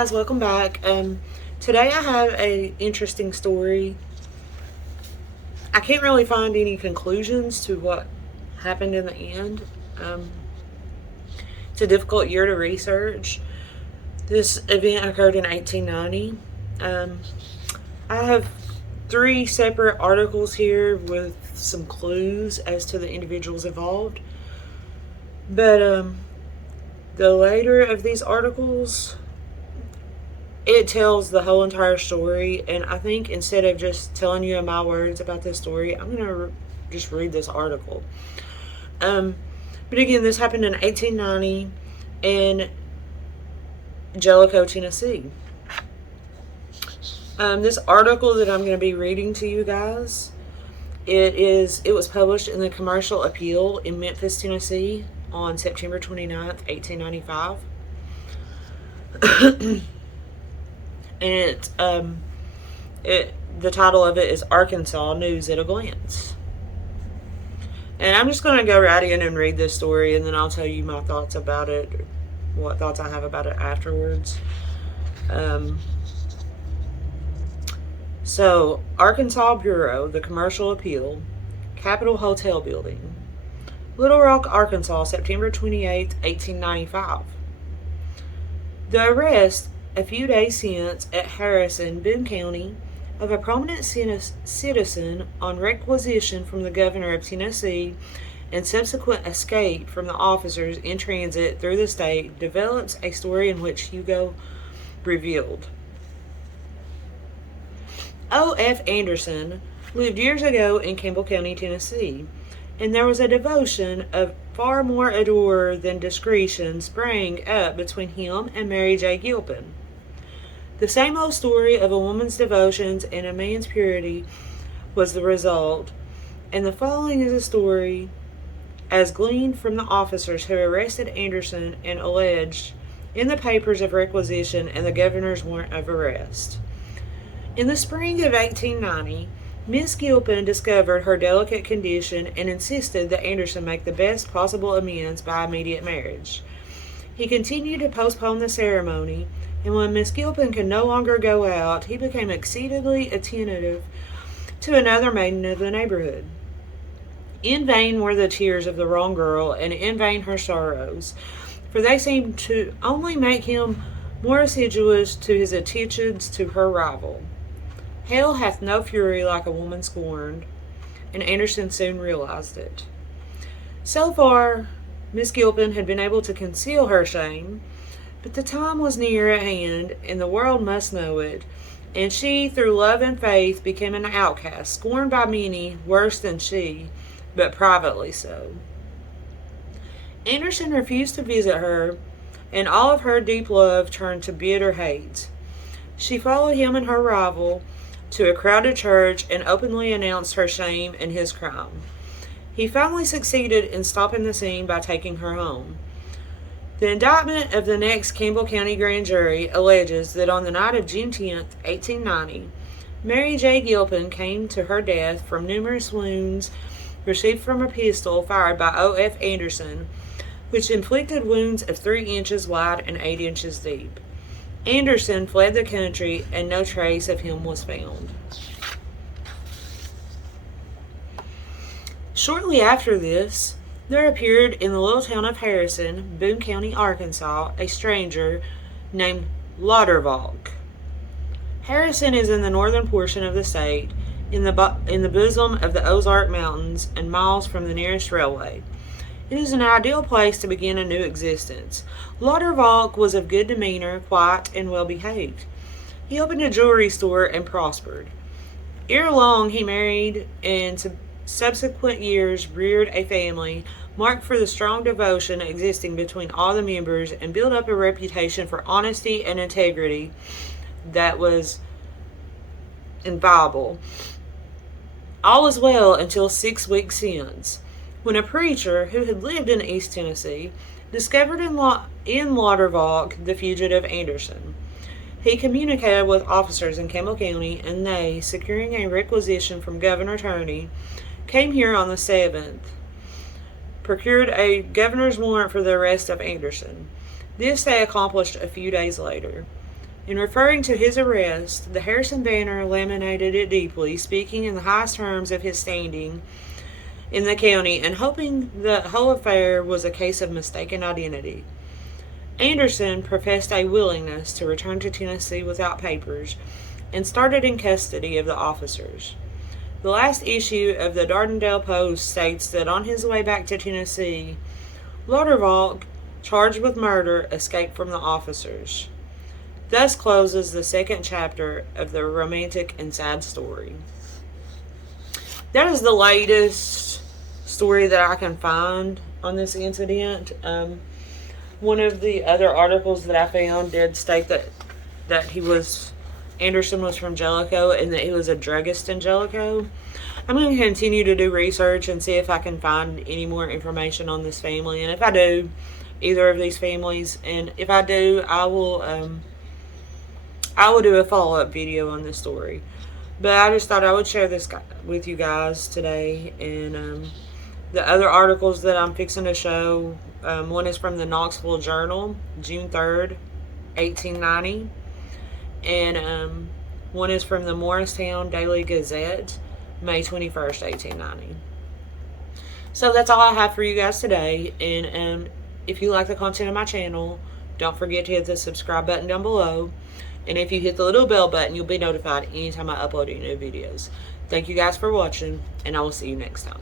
guys, welcome back. Today I have a interesting story. I can't really find any conclusions to what happened in the end. Um, it's a difficult year to research. This event occurred in 1890. Um, I have three separate articles here with some clues as to the individuals involved. But the later of these articles, it tells the whole entire story, and I think instead of just telling you in my words about this story, I'm going to just read this article. Um, but again, this happened in 1890 in Jellicoe, Tennessee. This article that I'm going to be reading to you guys, it was published in the Commercial Appeal in Memphis, Tennessee on September 29th, 1895. And the title of it is Arkansas News at a Glance. And I'm just going to go right in and read this story, and then I'll tell you my thoughts about it, what thoughts I have about it afterwards. So, Arkansas Bureau, the Commercial Appeal, Capitol Hotel Building, Little Rock, Arkansas, September 28, 1895. The arrest, a few days since, at Harrison, Boone County, of a prominent citizen on requisition from the governor of Tennessee and subsequent escape from the officers in transit through the state, develops a story in which Hugo revealed. O.F. Anderson lived years ago in Campbell County, Tennessee, and there was a devotion of far more ardor than discretion sprang up between him and Mary J. Gilpin. The same old story of a woman's devotions and a man's purity was the result, and the following is a story as gleaned from the officers who arrested Anderson and alleged in the papers of requisition and the governor's warrant of arrest. In the spring of 1890, Miss Gilpin discovered her delicate condition and insisted that Anderson make the best possible amends by immediate marriage. He continued to postpone the ceremony, and when Miss Gilpin could no longer go out, he became exceedingly attentive to another maiden of the neighborhood. In vain were the tears of the wrong girl, and in vain her sorrows, for they seemed to only make him more assiduous to his attentions to her rival. Hell hath no fury like a woman scorned, and Anderson soon realized it. So far, Miss Gilpin had been able to conceal her shame, but the time was near at hand, and the world must know it, and she, through love and faith, became an outcast, scorned by many, worse than she, but privately so. Anderson refused to visit her, and all of her deep love turned to bitter hate. She followed him and her rival to a crowded church and openly announced her shame and his crime. He finally succeeded in stopping the scene by taking her home. The indictment of the next Campbell County grand jury alleges that on the night of June 10, 1890, Mary J. Gilpin came to her death from numerous wounds received from a pistol fired by O.F. Anderson, which inflicted wounds of 3 inches wide and 8 inches deep. Anderson fled the country, and no trace of him was found. Shortly after this, there appeared in the little town of Harrison, Boone County, Arkansas, a stranger named Laudervalk. Harrison is in the northern portion of the state, in the bosom of the Ozark Mountains and miles from the nearest railway. It is an ideal place to begin a new existence. Laudervalk was of good demeanor, quiet, and well-behaved. He opened a jewelry store and prospered. Ere long, he married, and subsequent years reared a family marked for the strong devotion existing between all the members, and built up a reputation for honesty and integrity that was inviolable. All was well until 6 weeks since, when a preacher who had lived in East Tennessee discovered in Laudervalk the fugitive Anderson. He communicated with officers in Campbell County, and they, securing a requisition from Governor Turney, came here on the 7th, procured a governor's warrant for the arrest of Anderson. This they accomplished a few days later. In referring to his arrest, the Harrison Banner laminated it deeply, speaking in the highest terms of his standing in the county and hoping the whole affair was a case of mistaken identity. Anderson professed a willingness to return to Tennessee without papers and started in custody of the officers. The last issue of the Dardanelle Post states that on his way back to Tennessee, Laudervalk, charged with murder, escaped from the officers. Thus closes the second chapter of the romantic and sad story. That is the latest story that I can find on this incident. One of the other articles that I found did state that Anderson was from Jellicoe and that he was a druggist in Jellicoe. I'm going to continue to do research and see if I can find any more information on this family. And if I do, either of these families, and if I do, I will do a follow-up video on this story. But I just thought I would share this with you guys today. And the other articles that I'm fixing to show, one is from the Knoxville Journal, June 3rd, 1890. And one is from the Morristown Daily Gazette, May 21st, 1890. So that's all I have for you guys today. And if you like the content of my channel, don't forget to hit the subscribe button down below. And if you hit the little bell button, you'll be notified anytime I upload any new videos. Thank you guys for watching, and I will see you next time.